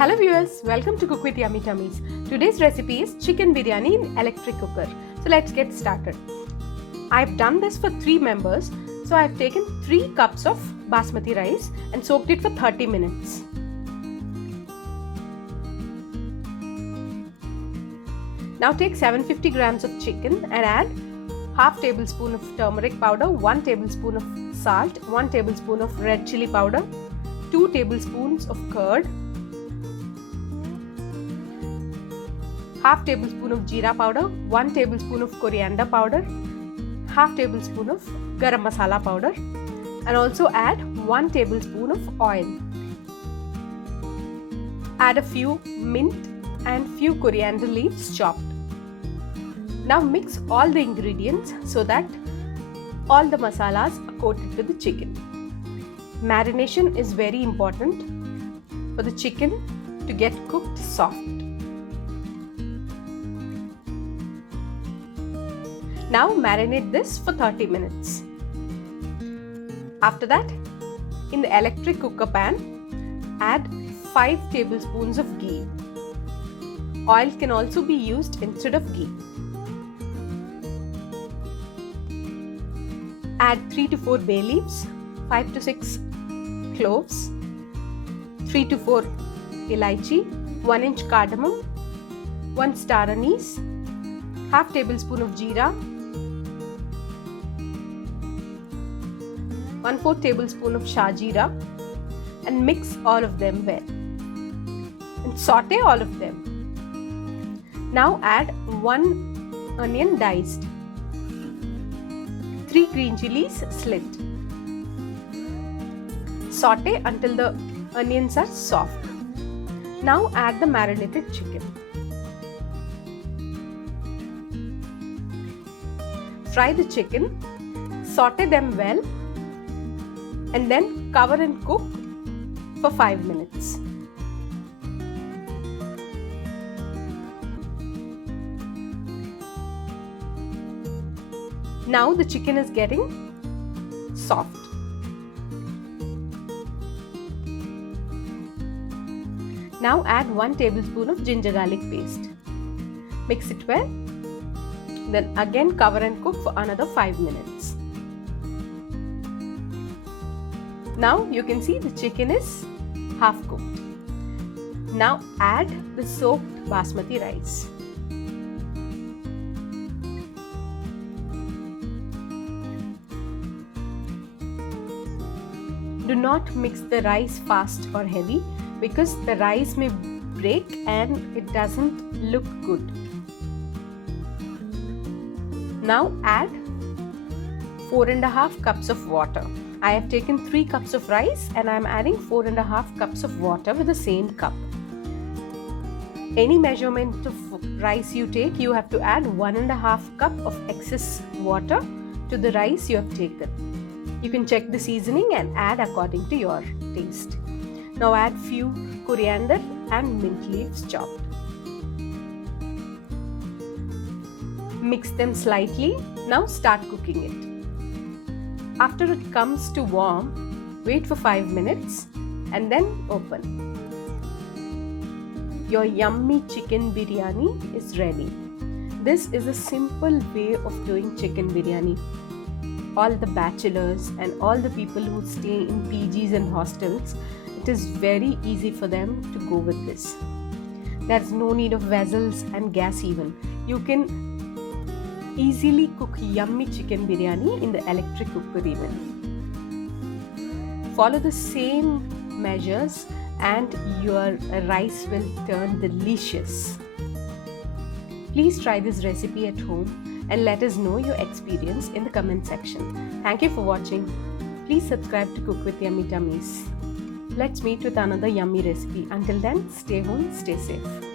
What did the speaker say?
Hello viewers, welcome to Cook with Yummy Tummies. Today's recipe is chicken biryani in electric cooker. So let's get started. I've done this for 3 members. So I've taken 3 cups of basmati rice and soaked it for 30 minutes. Now take 750 grams of chicken and add half tablespoon of turmeric powder, 1 tablespoon of salt, 1 tablespoon of red chili powder, 2 tablespoons of curd, half tablespoon of jeera powder, 1 tablespoon of coriander powder, half tablespoon of garam masala powder, and also add 1 tablespoon of oil. Add a few mint and few coriander leaves chopped. Now mix all the ingredients so that all the masalas are coated to the chicken. Marination is very important for the chicken to get cooked soft. Now marinate this for 30 minutes. After that, in the electric cooker pan, add 5 tablespoons of ghee. Oil can also be used instead of ghee. Add 3 to 4 bay leaves, 5 to 6 cloves, 3 to 4 elaichi, 1 inch cardamom, 1 star anise, half tablespoon of jeera, 1/4 tablespoon of shah jeera, and mix all of them well and saute all of them. Now add 1 onion diced, 3 green chilies slit. Saute until the onions are soft. Now add the marinated chicken. Fry the chicken, saute them well, and then cover and cook for 5 minutes. Now the chicken is getting soft. Now add 1 tablespoon of ginger garlic paste. Mix it well. Then again cover and cook for another 5 minutes. Now you can see the chicken is half cooked. Now add the soaked basmati rice. Do not mix the rice fast or heavy because the rice may break and it doesn't look good. Now add 4.5 cups of water. I have taken 3 cups of rice and I am adding 4.5 cups of water with the same cup. Any measurement of rice you take, you have to add 1.5 cup of excess water to the rice you have taken. You can check the seasoning and add according to your taste. Now add few coriander and mint leaves chopped. Mix them slightly. Now start cooking it. After it comes to warm, wait for 5 minutes and then open. Your yummy chicken biryani is ready. This is a simple way of doing chicken biryani. All the bachelors and all the people who stay in PGs and hostels, it is very easy for them to go with this. There's no need of vessels and gas even. You can easily cook yummy chicken biryani in the electric cooker even. Follow the same measures and your rice will turn delicious. Please try this recipe at home and let us know your experience in the comment section. Thank you for watching. Please subscribe to Cook with Yummy Tummies. Let's meet with another yummy recipe. Until then, stay home, stay safe.